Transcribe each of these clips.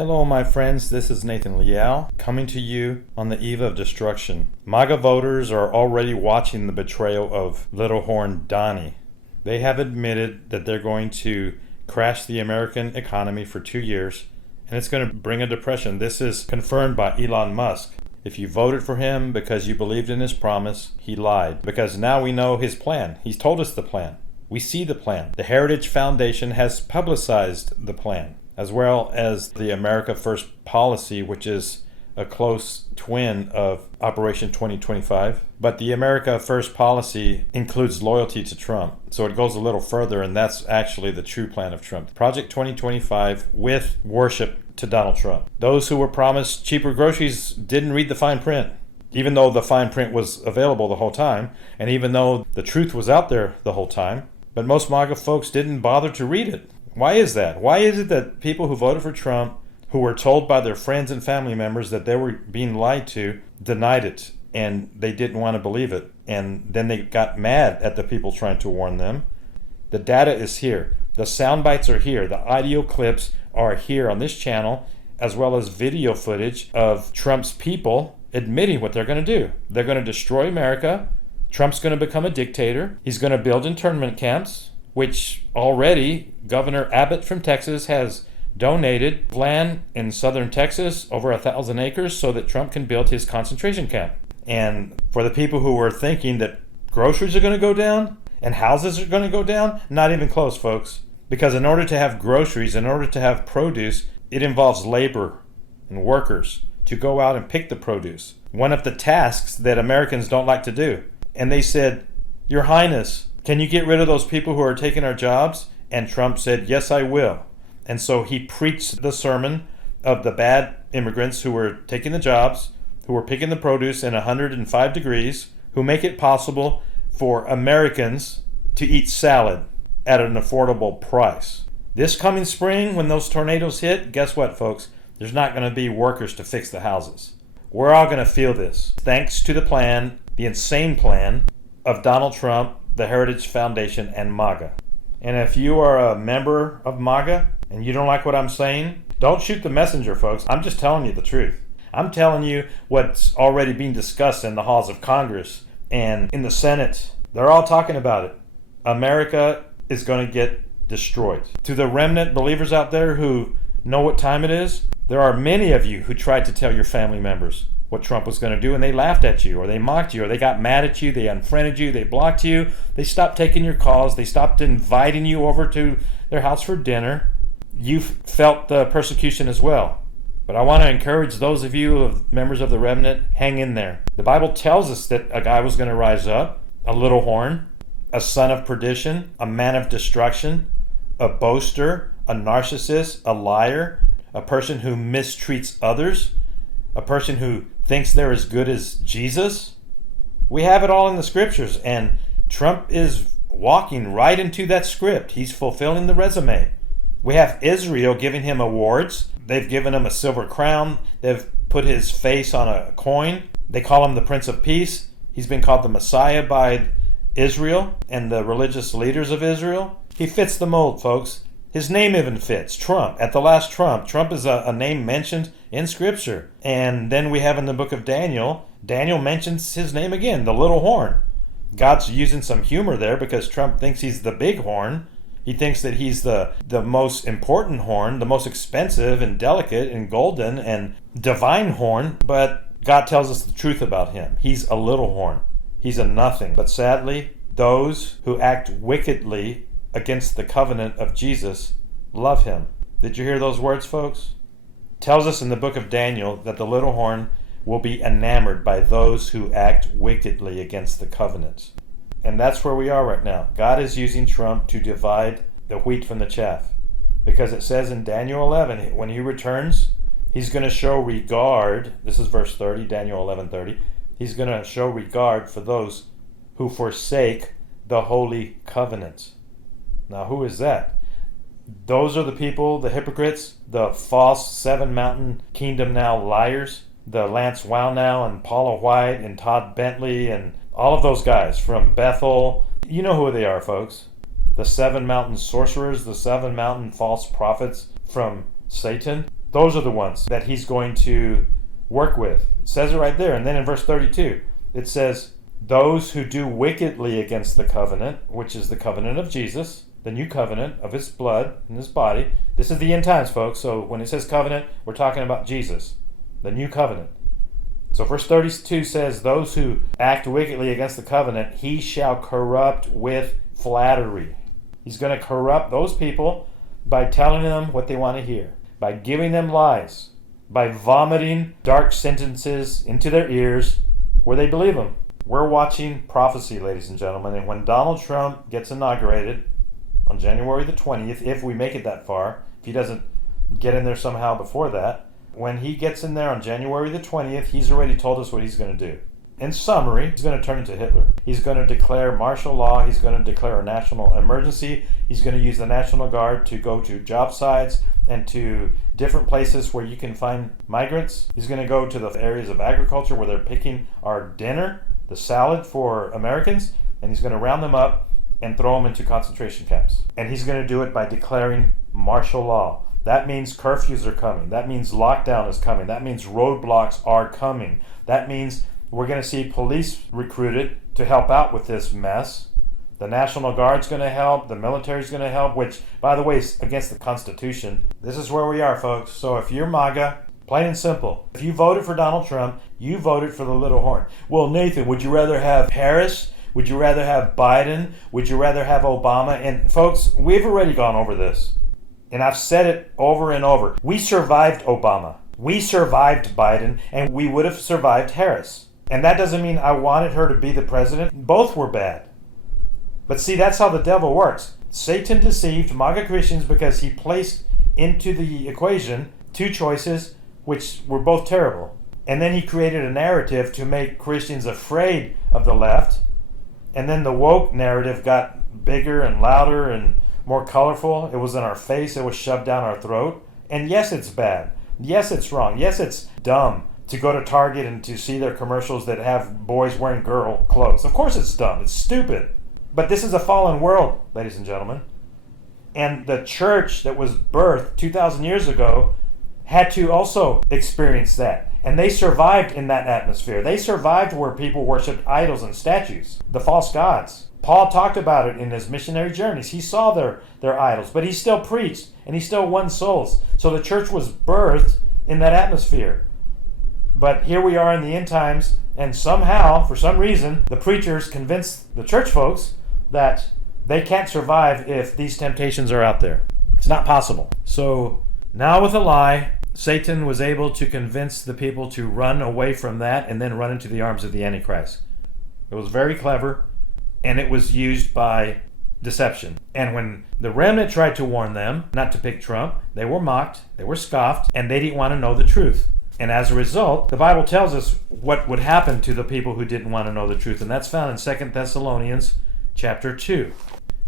Hello, my friends. This is Nathan Leal coming to you on the eve of destruction. MAGA voters are already watching the betrayal of Little Horn Donnie. They have admitted that they're going to crash the American economy for 2 years, and it's going to bring a depression. This is confirmed by Elon Musk. If you voted for him because you believed in his promise, he lied. Because now we know his plan. He's told us the plan. We see the plan. The Heritage Foundation has publicized the plan, as well as the America First policy, which is a close twin of Operation 2025. But the America First policy includes loyalty to Trump. So it goes a little further, and that's actually the true plan of Trump. Project 2025 with worship to Donald Trump. Those who were promised cheaper groceries didn't read the fine print, even though the fine print was available the whole time, and even though the truth was out there the whole time. But most MAGA folks didn't bother to read it. Why is that? Why is it that people who voted for Trump, who were told by their friends and family members that they were being lied to, denied it, and they didn't want to believe it, and then they got mad at the people trying to warn them? The data is here. The sound bites are here. The audio clips are here on this channel, as well as video footage of Trump's people admitting what they're going to do. They're going to destroy America. Trump's going to become a dictator. He's going to build internment camps, which already Governor Abbott from Texas has donated land in southern Texas, over 1,000 acres, so that Trump can build his concentration camp. And for the people who were thinking that groceries are going to go down and houses are going to go down, not even close, folks. Because in order to have groceries, in order to have produce, it involves labor and workers to go out and pick the produce. One of the tasks that Americans don't like to do. And they said, "Your Highness, can you get rid of those people who are taking our jobs?" And Trump said, "Yes, I will." And so he preached the sermon of the bad immigrants who were taking the jobs, who were picking the produce in 105 degrees, who make it possible for Americans to eat salad at an affordable price. This coming spring, when those tornadoes hit, guess what, folks? There's not going to be workers to fix the houses. We're all going to feel this, thanks to the plan, the insane plan of Donald Trump, the Heritage Foundation, and MAGA. And if you are a member of MAGA and you don't like what I'm saying, don't shoot the messenger, folks. I'm just telling you the truth. I'm telling you what's already being discussed in the halls of Congress and in the Senate. They're all talking about it. America is going to get destroyed. To the remnant believers out there who know what time it is, there are many of you who tried to tell your family members what Trump was going to do, and they laughed at you, or they mocked you, or they got mad at you, they unfriended you, they blocked you, they stopped taking your calls, they stopped inviting you over to their house for dinner. You felt the persecution as well. But I want to encourage those of you, members of the remnant, hang in there. The Bible tells us that a guy was going to rise up, a little horn, a son of perdition, a man of destruction, a boaster, a narcissist, a liar, a person who mistreats others, a person who thinks they're as good as Jesus. We have it all in the scriptures, and Trump is walking right into that script. He's fulfilling the resume. We have Israel giving him awards. They've given him a silver crown. They've put his face on a coin. They call him the Prince of Peace. He's been called the Messiah by Israel and the religious leaders of Israel. He fits the mold, folks. His name even fits, Trump. At the last Trump. Trump is a name mentioned in Scripture. And then we have in the book of Daniel, Daniel mentions his name again, the little horn. God's using some humor there because Trump thinks he's the big horn. He thinks that he's the most important horn, the most expensive and delicate and golden and divine horn. But God tells us the truth about him. He's a little horn. He's a nothing. But sadly, those who act wickedly against the covenant of Jesus love him. Did you hear those words, folks? It tells us in the book of Daniel that the little horn will be enamored by those who act wickedly against the covenant. And that's where we are right now. God is using Trump to divide the wheat from the chaff. Because it says in Daniel 11, when he returns, he's going to show regard. This is verse 30, Daniel 11:30. He's going to show regard for those who forsake the holy covenant. Now, who is that? Those are the people, the hypocrites, the false Seven Mountain Kingdom Now liars, the Lance Wownow and Paula White and Todd Bentley and all of those guys from Bethel. You know who they are, folks. The Seven Mountain sorcerers, the Seven Mountain false prophets from Satan. Those are the ones that he's going to work with. It says it right there. And then in verse 32, it says, those who do wickedly against the covenant, which is the covenant of Jesus, the new covenant of his blood and his body. This is the end times, folks. So when it says covenant, we're talking about Jesus, the new covenant. So verse 32 says, those who act wickedly against the covenant, he shall corrupt with flattery. He's going to corrupt those people by telling them what they want to hear, by giving them lies, by vomiting dark sentences into their ears where they believe them. We're watching prophecy, ladies and gentlemen, and when Donald Trump gets inaugurated on January the 20th, if we make it that far, if he doesn't get in there somehow before that, when he gets in there on January the 20th, he's already told us what he's going to do. In summary, he's going to turn into Hitler. He's going to declare martial law. He's going to declare a national emergency. He's going to use the National Guard to go to job sites and to different places where you can find migrants. He's going to go to the areas of agriculture where they're picking our dinner, the salad for Americans, and he's going to round them up and throw them into concentration camps. And he's going to do it by declaring martial law. That means curfews are coming. That means lockdown is coming. That means roadblocks are coming. That means we're going to see police recruited to help out with this mess. The National Guard's going to help. The military's going to help, which, by the way, is against the Constitution. This is where we are, folks. So if you're MAGA, plain and simple, if you voted for Donald Trump, you voted for the little horn. Well, Nathan, would you rather have Harris? Would you rather have Biden? Would you rather have Obama? And folks, we've already gone over this. And I've said it over and over. We survived Obama. We survived Biden. And we would have survived Harris. And that doesn't mean I wanted her to be the president. Both were bad. But see, that's how the devil works. Satan deceived MAGA Christians because he placed into the equation two choices which were both terrible. And then he created a narrative to make Christians afraid of the left. And then the woke narrative got bigger and louder and more colorful. It was in our face. It was shoved down our throat. And yes, it's bad. Yes, it's wrong. Yes, it's dumb to go to Target and to see their commercials that have boys wearing girl clothes. Of course it's dumb. It's stupid. But this is a fallen world, ladies and gentlemen. And the church that was birthed 2,000 years ago had to also experience that. And they survived in that atmosphere. They survived where people worshiped idols and statues, the false gods. Paul talked about it in his missionary journeys. He saw their idols, but he still preached and he still won souls. So the church was birthed in that atmosphere. But here we are in the end times, and somehow, for some reason, the preachers convinced the church folks that they can't survive if these temptations are out there. It's not possible. So now with a lie, Satan was able to convince the people to run away from that and then run into the arms of the Antichrist. It was very clever, and it was used by deception. And when the remnant tried to warn them not to pick Trump, they were mocked, they were scoffed, and they didn't want to know the truth. And as a result, the Bible tells us what would happen to the people who didn't want to know the truth, and that's found in 2 Thessalonians chapter 2.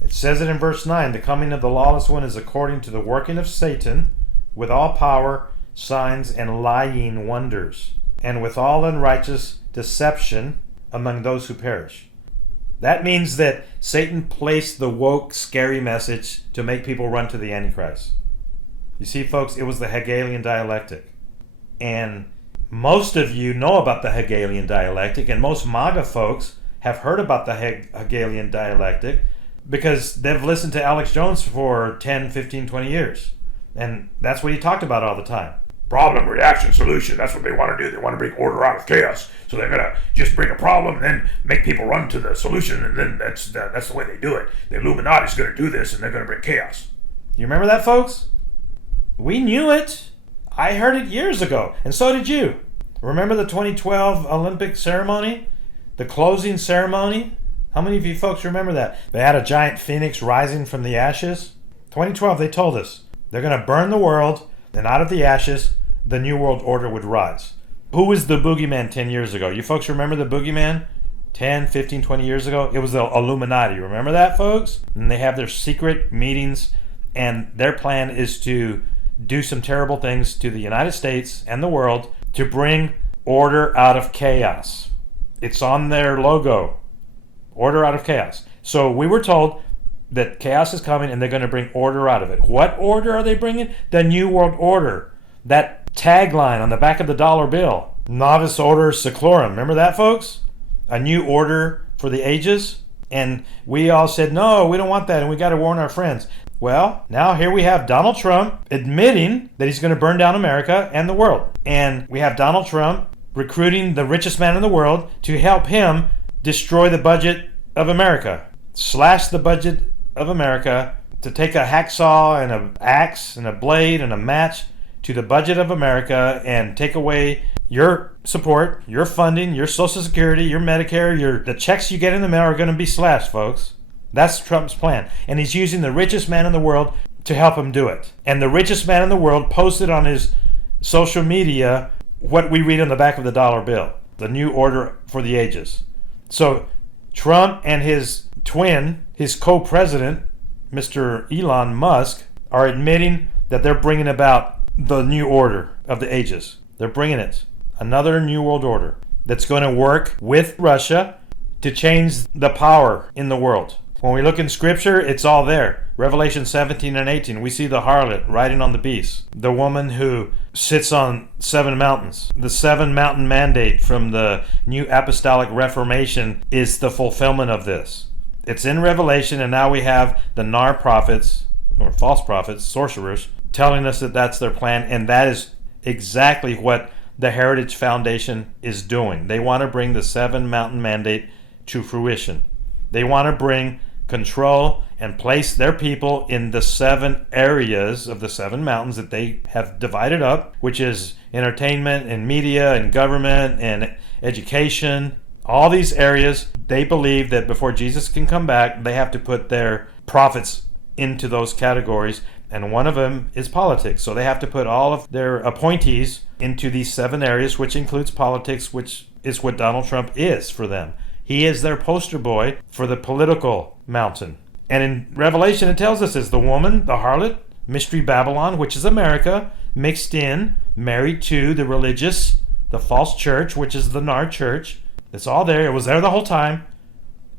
It says it in verse 9, the coming of the lawless one is according to the working of Satan, with all power, signs, and lying wonders, and with all unrighteous deception among those who perish. That means that Satan placed the woke, scary message to make people run to the Antichrist. You see, folks, it was the Hegelian dialectic. And most of you know about the Hegelian dialectic, and most MAGA folks have heard about the Hegelian dialectic because they've listened to Alex Jones for 10, 15, 20 years. And that's what he talked about all the time. Problem, reaction, solution. That's what they want to do. They want to bring order out of chaos. So they're going to just bring a problem and then make people run to the solution. And then that's the way they do it. The Illuminati's going to do this and they're going to bring chaos. You remember that, folks? We knew it. I heard it years ago. And so did you. Remember the 2012 Olympic ceremony? The closing ceremony? How many of you folks remember that? They had a giant phoenix rising from the ashes. 2012, they told us they're going to burn the world, and out of the ashes, the New World Order would rise. Who was the boogeyman 10 years ago? You folks remember the boogeyman 10, 15, 20 years ago? It was the Illuminati. Remember that, folks? And they have their secret meetings, and their plan is to do some terrible things to the United States and the world to bring order out of chaos. It's on their logo. Order out of chaos. So we were told that chaos is coming and they're going to bring order out of it. What order are they bringing? The New World Order. that tagline on the back of the dollar bill, Novus Order Seclorum. Remember that, folks? A new order for the ages? And we all said, no, we don't want that, and we got to warn our friends. Well, now here we have Donald Trump admitting that he's going to burn down America and the world. And we have Donald Trump recruiting the richest man in the world to help him destroy the budget of America. Slash the budget of America, to take a hacksaw and an axe and a blade and a match to the budget of America and take away your support, your funding, your Social Security, your Medicare, the checks you get in the mail are going to be slashed, folks. That's Trump's plan. And he's using the richest man in the world to help him do it. And the richest man in the world posted on his social media what we read on the back of the dollar bill, the new order for the ages. So Trump and his twin, his co-president, Mr. Elon Musk, are admitting that they're bringing about the new order of the ages. They're bringing it. Another new world order that's going to work with Russia to change the power in the world. When we look in Scripture, it's all there. Revelation 17 and 18, we see the harlot riding on the beast. The woman who sits on 7 mountains. The 7 mountain mandate from the New Apostolic Reformation is the fulfillment of this. It's in Revelation, and now we have the Nar prophets, or false prophets, sorcerers, telling us that that's their plan, and that is exactly what the Heritage Foundation is doing. They want to bring the 7 mountain mandate to fruition. They want to bring control and place their people in the 7 areas of the 7 mountains that they have divided up, which is entertainment and media and government and education. All these areas, they believe that before Jesus can come back, they have to put their prophets into those categories, and one of them is politics. So they have to put all of their appointees into these 7 areas, which includes politics, which is what Donald Trump is for them. He is their poster boy for the political mountain. And in Revelation, it tells us it's the woman, the harlot, Mystery Babylon, which is America, mixed in, married to the religious, the false church, which is the Nar church. It's all there. It was there the whole time.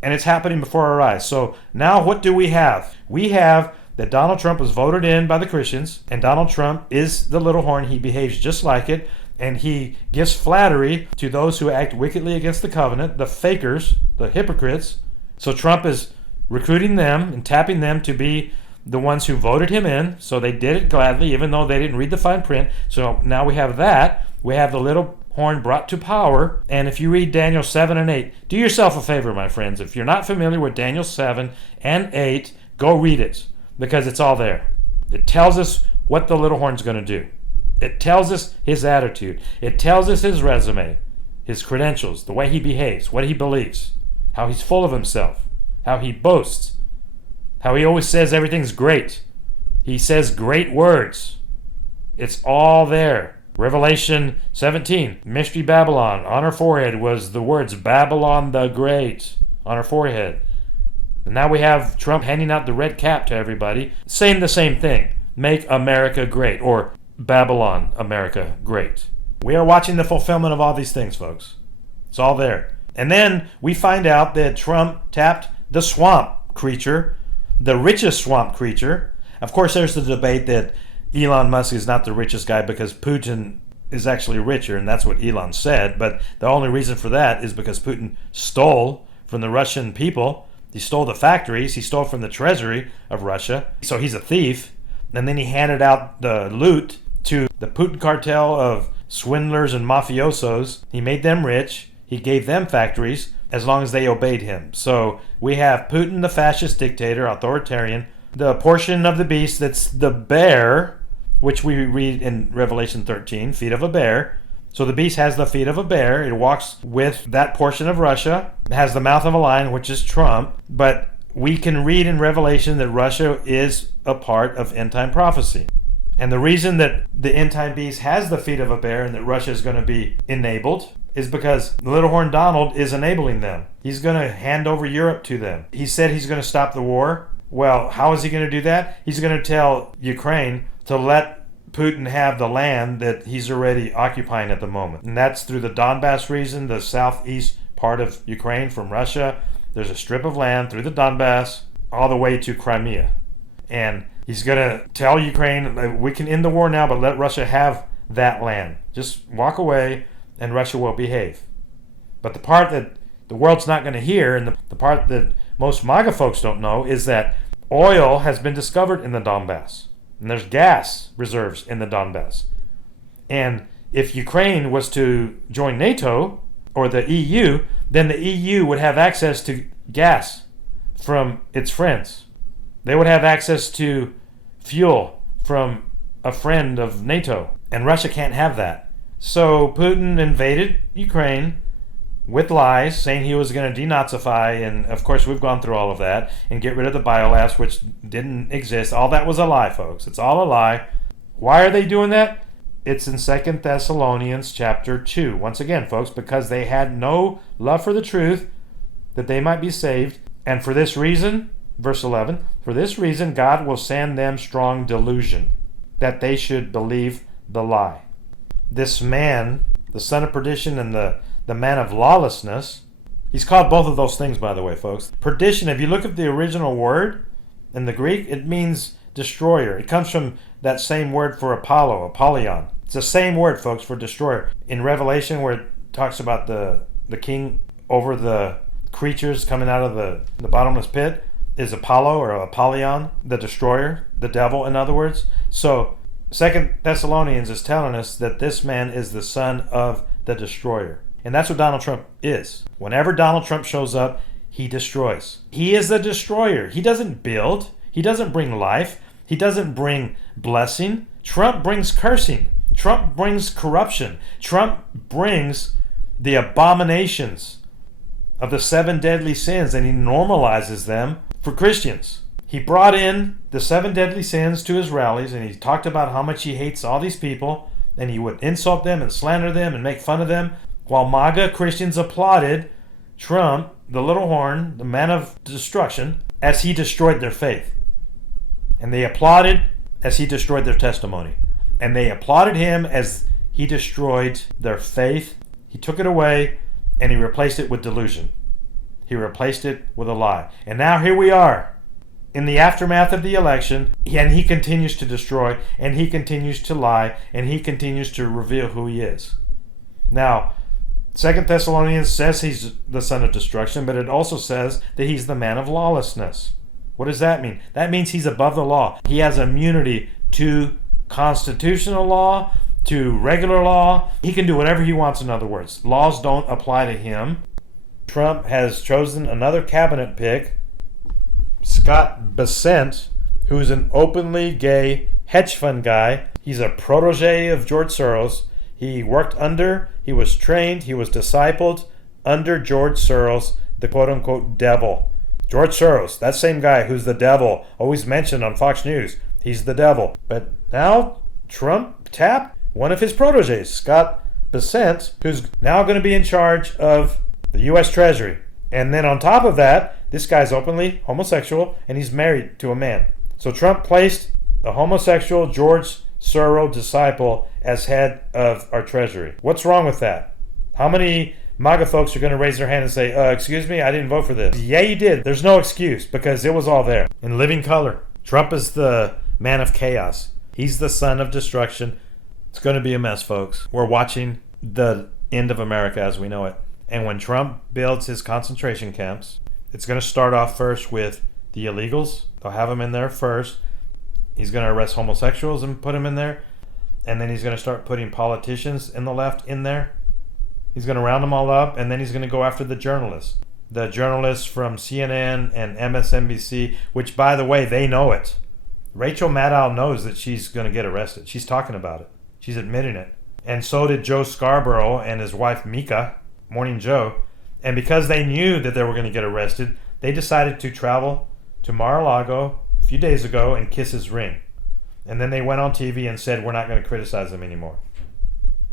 And it's happening before our eyes. So now what do we have? We have that Donald Trump was voted in by the Christians, and Donald Trump is the little horn. He behaves just like it, and he gives flattery to those who act wickedly against the covenant, the fakers, the hypocrites. So Trump is recruiting them and tapping them to be the ones who voted him in. So they did it gladly, even though they didn't read the fine print. So now we have that. We have the little horn brought to power. And if you read Daniel 7 and 8, do yourself a favor, my friends. If you're not familiar with Daniel 7 and 8, go read it, because it's all there. It tells us what the little horn's going to do. It tells us his attitude. It tells us his resume, his credentials, the way he behaves, what he believes, how he's full of himself, how he boasts, how he always says everything's great. He says great words. It's all there. Revelation 17, Mystery Babylon, on her forehead was the words Babylon the Great on her forehead. And now we have Trump handing out the red cap to everybody, saying the same thing. Make America great, or Babylon America great. We are watching the fulfillment of all these things, folks. It's all there. And then we find out that Trump tapped the swamp creature, the richest swamp creature. Of course, there's the debate that Elon Musk is not the richest guy because Putin is actually richer, and that's what Elon said. But the only reason for that is because Putin stole from the Russian people. He stole the factories. He stole from the treasury of Russia. So he's a thief. And then he handed out the loot to the Putin cartel of swindlers and mafiosos. He made them rich. He gave them factories as long as they obeyed him. So we have Putin, the fascist dictator, authoritarian, the portion of the beast that's the bear, which we read in Revelation 13, feet of a bear. So the beast has the feet of a bear. It walks with that portion of Russia. It has the mouth of a lion, which is Trump. But we can read in Revelation that Russia is a part of end-time prophecy. And the reason that the end-time beast has the feet of a bear and that Russia is going to be enabled is because the little horn Donald is enabling them. He's going to hand over Europe to them. He said he's going to stop the war. Well, how is he going to do that? He's going to tell Ukraine to let Putin have the land that he's already occupying at the moment. And that's through the Donbass region, the southeast part of Ukraine from Russia. There's a strip of land through the Donbass all the way to Crimea. And he's going to tell Ukraine, we can end the war now, but let Russia have that land. Just walk away and Russia will behave. But the part that the world's not going to hear, and the part that most MAGA folks don't know, is that oil has been discovered in the Donbass. And there's gas reserves in the Donbass. And if Ukraine was to join NATO or the EU, then the EU would have access to gas from its friends. They would have access to fuel from a friend of NATO. And Russia can't have that. So Putin invaded Ukraine with lies, saying he was going to denazify, and of course we've gone through all of that, and get rid of the biolabs, which didn't exist. All that was a lie, folks. It's all a lie. Why are they doing that? It's in 2 Thessalonians chapter 2. Once again, folks, because they had no love for the truth, that they might be saved. And for this reason, verse 11, for this reason God will send them strong delusion, that they should believe the lie. This man, the son of perdition and the man of lawlessness, he's called both of those things, by the way, folks. Perdition, if you look at the original word in the Greek, it means destroyer. It comes from that same word for Apollo, Apollyon. It's the same word, folks, for destroyer. In Revelation, where it talks about the king over the creatures coming out of the bottomless pit, is Apollo or Apollyon, the destroyer, the devil, in other words. So 2 Thessalonians is telling us that this man is the son of the destroyer. And that's what Donald Trump is. Whenever Donald Trump shows up, he destroys. He is the destroyer. He doesn't build. He doesn't bring life. He doesn't bring blessing. Trump brings cursing. Trump brings corruption. Trump brings the abominations of the 7 deadly sins, and he normalizes them for Christians. He brought in the 7 deadly sins to his rallies, and he talked about how much he hates all these people, and he would insult them and slander them and make fun of them, while MAGA Christians applauded Trump, the little horn, the man of destruction, as he destroyed their faith. And they applauded as he destroyed their testimony. And they applauded him as he destroyed their faith. He took it away and he replaced it with delusion. He replaced it with a lie. And now here we are in the aftermath of the election, and he continues to destroy, and he continues to lie, and he continues to reveal who he is. Now, 2 Thessalonians says he's the son of destruction, but it also says that he's the man of lawlessness. What does that mean? That means he's above the law. He has immunity to constitutional law, to regular law. He can do whatever he wants, in other words. Laws don't apply to him. Trump has chosen another cabinet pick, Scott Bessent, who's an openly gay hedge fund guy. He's a protege of George Soros. He worked under, he was trained, he was discipled under George Soros, the quote-unquote devil. George Soros, that same guy who's the devil, always mentioned on Fox News. He's the devil. But now Trump tapped one of his proteges, Scott Bessent, who's now going to be in charge of the U.S. Treasury. And then on top of that, this guy's openly homosexual, and he's married to a man. So Trump placed the homosexual George Soros disciple as head of our treasury. What's wrong with that? How many MAGA folks are going to raise their hand and say, excuse me, I didn't vote for this? Yeah, you did. There's no excuse, because it was all there in living color. Trump is the man of chaos. He's the son of destruction. It's going to be a mess, folks. We're watching the end of America as we know it. And when Trump builds his concentration camps, it's going to start off first with the illegals. They'll have them in there first. He's going to arrest homosexuals and put them in there. And then he's going to start putting politicians in the left in there. He's going to round them all up, and then he's going to go after the journalists. The journalists from CNN and MSNBC, which, by the way, they know it. Rachel Maddow knows that she's going to get arrested. She's talking about it. She's admitting it. And so did Joe Scarborough and his wife Mika, Morning Joe. And because they knew that they were going to get arrested, they decided to travel to Mara-Lago a few days ago and kiss his ring. And then they went on TV and said, we're not going to criticize them anymore.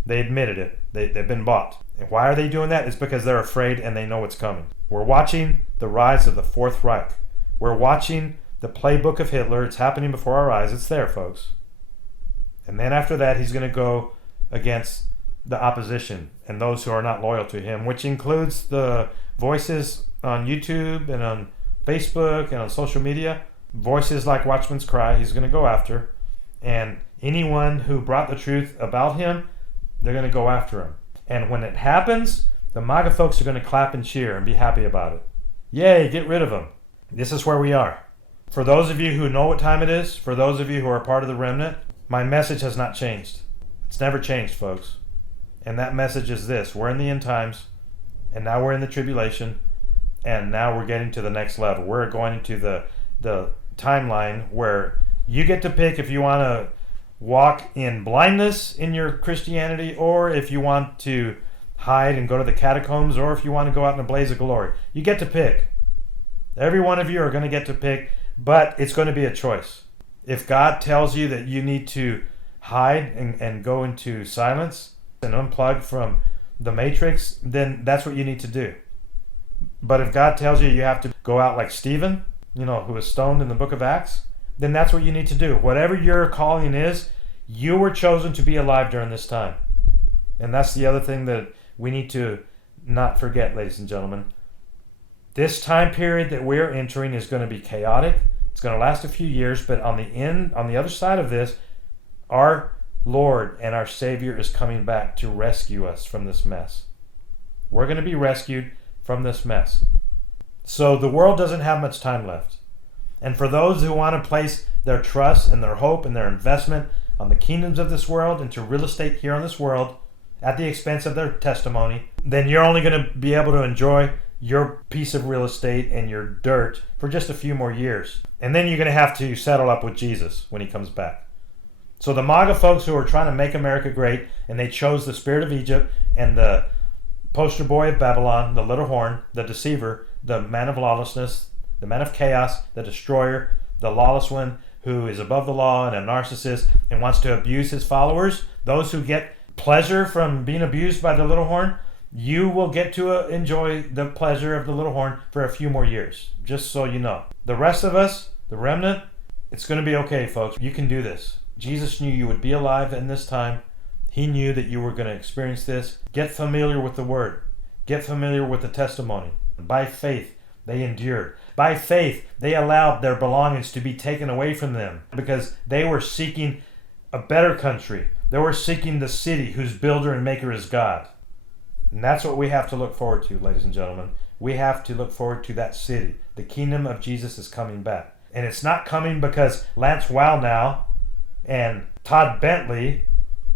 They admitted it. They've been bought. And why are they doing that? It's because they're afraid and they know what's coming. We're watching the rise of the Fourth Reich. We're watching the playbook of Hitler. It's happening before our eyes. It's there, folks. And then after that, he's going to go against the opposition and those who are not loyal to him, which includes the voices on YouTube and on Facebook and on social media. Voices like Watchmanscry he's going to go after. And anyone who brought the truth about him, they're going to go after him. And when it happens, the MAGA folks are going to clap and cheer and be happy about it. Yay, get rid of him. This is where we are. For those of you who know what time it is, for those of you who are part of the remnant, my message has not changed. It's never changed, folks. And that message is this: we're in the end times, and now we're in the tribulation, and now we're getting to the next level. We're going into the timeline where you get to pick if you want to walk in blindness in your Christianity, or if you want to hide and go to the catacombs, or if you want to go out in a blaze of glory. You get to pick. Every one of you are going to get to pick, but it's going to be a choice. If God tells you that you need to hide and go into silence and unplug from the matrix, then that's what you need to do. But if God tells you you have to go out like Stephen, who was stoned in the book of Acts, then that's what you need to do. Whatever your calling is, you were chosen to be alive during this time. And that's the other thing that we need to not forget, ladies and gentlemen. This time period that we're entering is going to be chaotic. It's going to last a few years, but on the other side of this, our Lord and our Savior is coming back to rescue us from this mess. We're going to be rescued from this mess. So the world doesn't have much time left. And for those who want to place their trust and their hope and their investment on the kingdoms of this world and to real estate here on this world at the expense of their testimony, then you're only going to be able to enjoy your piece of real estate and your dirt for just a few more years. And then you're going to have to settle up with Jesus when he comes back. So the MAGA folks who are trying to make America great, and they chose the spirit of Egypt and the poster boy of Babylon, the little horn, the deceiver, the man of lawlessness, the man of chaos, the destroyer, the lawless one who is above the law and a narcissist and wants to abuse his followers, those who get pleasure from being abused by the little horn, you will get to enjoy the pleasure of the little horn for a few more years, just so you know. The rest of us, the remnant, it's going to be okay, folks. You can do this. Jesus knew you would be alive in this time. He knew that you were going to experience this. Get familiar with the word. Get familiar with the testimony. By faith, they endured. By faith, they allowed their belongings to be taken away from them because they were seeking a better country. They were seeking the city whose builder and maker is God. And that's what we have to look forward to, ladies and gentlemen. We have to look forward to that city. The kingdom of Jesus is coming back. And it's not coming because Lance Wallnau and Todd Bentley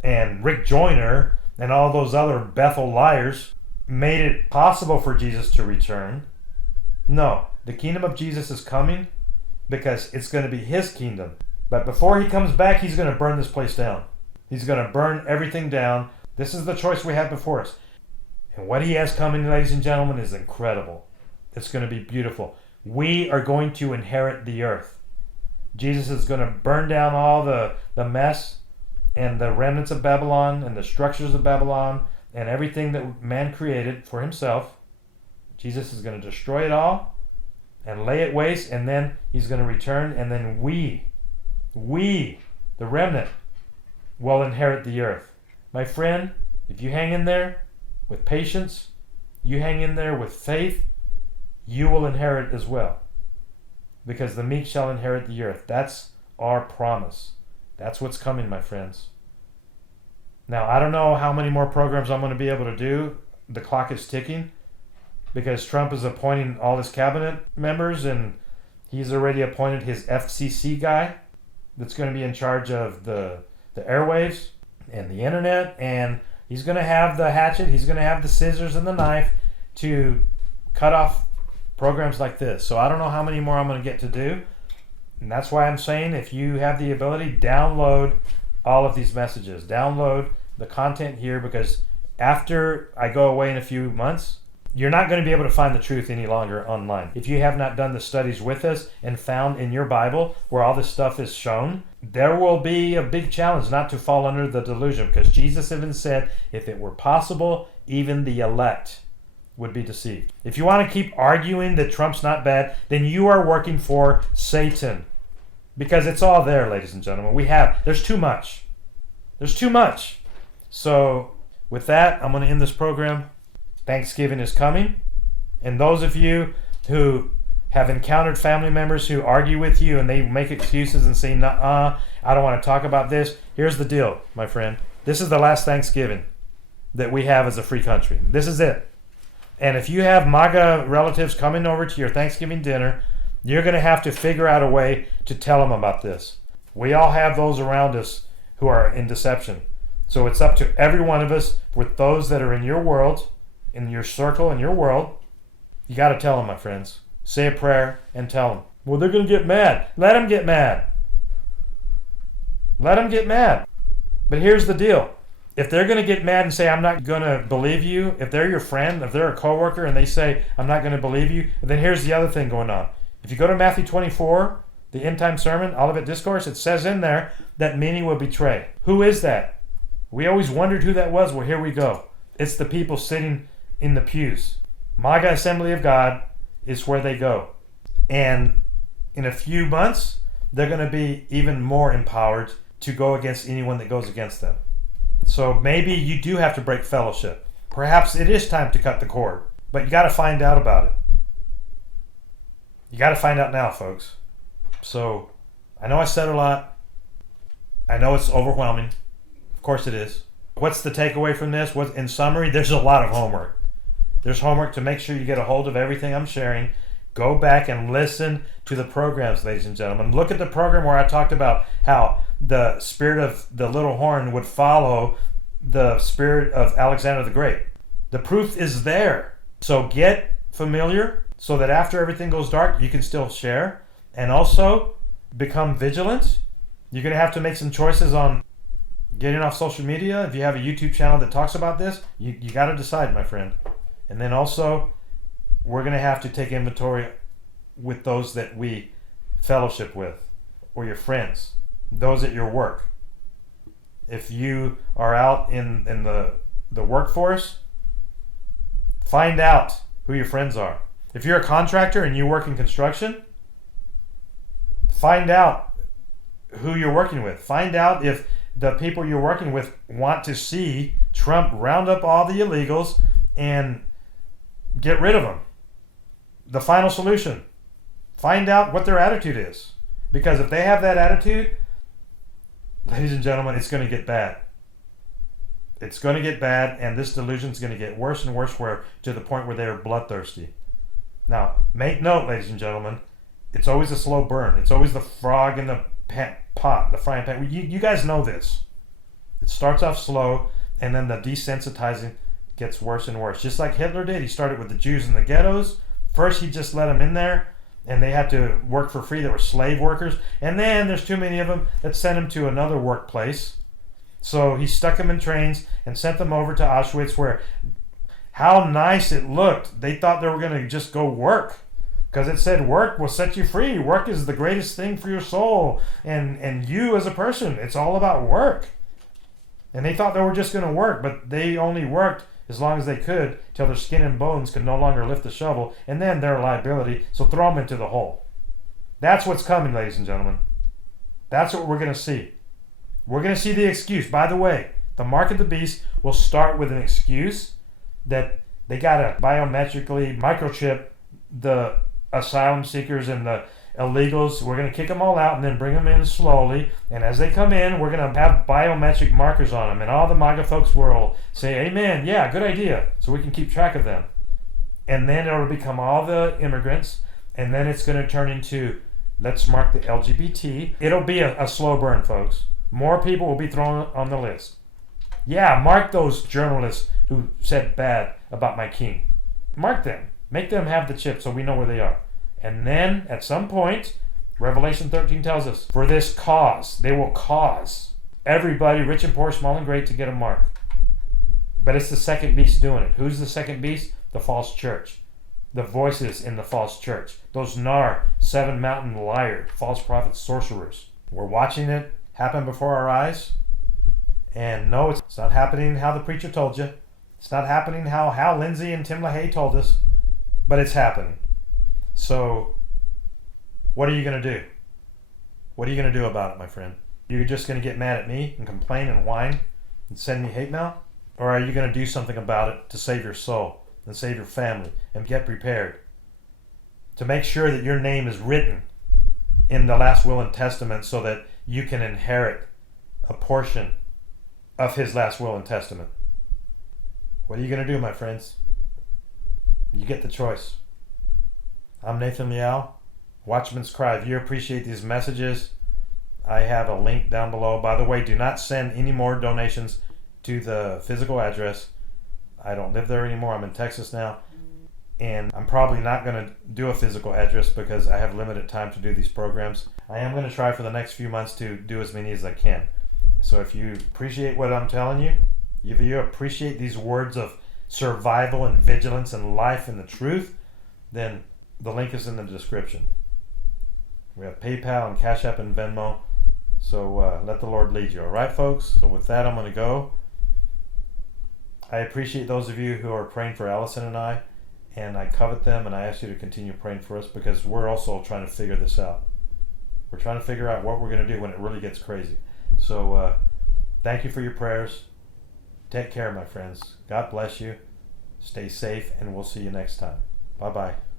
and Rick Joyner and all those other Bethel liars made it possible for Jesus to return. No, the kingdom of Jesus is coming because it's going to be his kingdom. But before he comes back, he's going to burn this place down. He's going to burn everything down. This is the choice we have before us. And what he has coming, ladies and gentlemen, is incredible. It's going to be beautiful. We are going to inherit the earth. Jesus is going to burn down all the mess and the remnants of Babylon and the structures of Babylon and everything that man created for himself. Jesus is going to destroy it all and lay it waste, and then he's going to return, and then we, the remnant, will inherit the earth. My friend, if you hang in there with patience, you hang in there with faith, you will inherit as well. Because the meek shall inherit the earth. That's our promise. That's what's coming, my friends. Now, I don't know how many more programs I'm going to be able to do. The clock is ticking because Trump is appointing all his cabinet members, and he's already appointed his FCC guy that's going to be in charge of the airwaves and the internet, and he's going to have the hatchet, he's going to have the scissors and the knife to cut off programs like this. So I don't know how many more I'm going to get to do. And that's why I'm saying, if you have the ability, download all of these messages. Download the content here, because after I go away in a few months, you're not going to be able to find the truth any longer online. If you have not done the studies with us and found in your Bible where all this stuff is shown, there will be a big challenge not to fall under the delusion, because Jesus even said, if it were possible, even the elect would be deceived. If you want to keep arguing that Trump's not bad, then you are working for Satan. Because it's all there, ladies and gentlemen. There's too much. There's too much. So with that, I'm going to end this program. Thanksgiving is coming. And those of you who have encountered family members who argue with you and they make excuses and say, "Nuh-uh, I don't want to talk about this." Here's the deal, my friend. This is the last Thanksgiving that we have as a free country. This is it. And if you have MAGA relatives coming over to your Thanksgiving dinner, you're going to have to figure out a way to tell them about this. We all have those around us who are in deception. So it's up to every one of us, with those that are in your world, in your circle, in your world. You got to tell them, my friends. Say a prayer and tell them. Well, they're going to get mad. Let them get mad. Let them get mad. But here's the deal. If they're going to get mad and say, "I'm not going to believe you," if they're your friend, if they're a coworker and they say, "I'm not going to believe you," then here's the other thing going on. If you go to Matthew 24, the end time sermon, Olivet Discourse, it says in there that many will betray. Who is that? We always wondered who that was. Well, here we go. It's the people sitting in the pews. MAGA Assembly of God is where they go. And in a few months, they're going to be even more empowered to go against anyone that goes against them. So maybe you do have to break fellowship. Perhaps it is time to cut the cord. But you got to find out about it. You got to find out now, folks. So I know I said a lot. I know it's overwhelming. Of course it is. What's the takeaway from this? In summary, there's a lot of homework. There's homework to make sure you get a hold of everything I'm sharing. Go back and listen to the programs, ladies and gentlemen. Look at the program where I talked about how the spirit of the little horn would follow the spirit of Alexander the Great. The proof is there. So get familiar so that after everything goes dark, you can still share. And also become vigilant. You're going to have to make some choices on getting off social media. If you have a YouTube channel that talks about this, you got to decide, my friend. And then also, we're going to have to take inventory with those that we fellowship with, or your friends, those at your work. If you are out in the workforce, find out who your friends are. If you're a contractor and you work in construction, find out who you're working with. Find out if the people you're working with want to see Trump round up all the illegals and get rid of them. The final solution. Find out what their attitude is. Because if they have that attitude, ladies and gentlemen, it's going to get bad. It's going to get bad, and this delusion is going to get worse and worse to the point where they are bloodthirsty. Now, make note, ladies and gentlemen, it's always a slow burn. It's always the frog in the pot, the frying pan. You guys know this. It starts off slow, and then the desensitizing gets worse and worse. Just like Hitler did. He started with the Jews in the ghettos. First, he just let them in there, and they had to work for free. They were slave workers. And then there's too many of them that sent him to another workplace. So he stuck them in trains and sent them over to Auschwitz, where how nice it looked. They thought they were going to just go work, because it said work will set you free. Work is the greatest thing for your soul. And you as a person, it's all about work. And they thought they were just going to work, but they only worked as long as they could till their skin and bones could no longer lift the shovel, and then they're a liability, so throw them into the hole. That's what's coming, ladies and gentlemen. That's what we're going to see. We're going to see the excuse. By the way, the mark of the beast will start with an excuse that they got to biometrically microchip the asylum seekers and the illegals. We're going to kick them all out and then bring them in slowly. And as they come in, we're going to have biometric markers on them. And all the MAGA folks will say, "Amen, yeah, good idea," so we can keep track of them. And then it'll become all the immigrants. And then it's going to turn into, let's mark the LGBT. It'll be a slow burn, folks. More people will be thrown on the list. Yeah, mark those journalists who said bad about my king. Mark them. Make them have the chip so we know where they are. And then, at some point, Revelation 13 tells us, for this cause, they will cause everybody, rich and poor, small and great, to get a mark. But it's the second beast doing it. Who's the second beast? The false church. The voices in the false church. Those seven mountain liars, false prophets, sorcerers. We're watching it happen before our eyes. And no, it's not happening how the preacher told you. It's not happening how Hal Lindsey and Tim LaHaye told us. But it's happening. So, what are you going to do? What are you going to do about it, my friend? You're just going to get mad at me and complain and whine and send me hate mail? Or are you going to do something about it to save your soul and save your family and get prepared? to make sure that your name is written in the last will and testament so that you can inherit a portion of his last will and testament. What are you going to do, my friends? You get the choice. I'm Nathan Leal, Watchmanscry. If you appreciate these messages, I have a link down below. By the way, do not send any more donations to the physical address. I don't live there anymore. I'm in Texas now. And I'm probably not going to do a physical address because I have limited time to do these programs. I am going to try for the next few months to do as many as I can. So if you appreciate what I'm telling you, if you appreciate these words of survival and vigilance and life and the truth, then the link is in the description. We have PayPal and Cash App and Venmo. So let the Lord lead you. All right, folks? So with that, I'm going to go. I appreciate those of you who are praying for Allison and I covet them, and I ask you to continue praying for us because we're also trying to figure this out. We're trying to figure out what we're going to do when it really gets crazy. So thank you for your prayers. Take care, my friends. God bless you. Stay safe, and we'll see you next time. Bye-bye.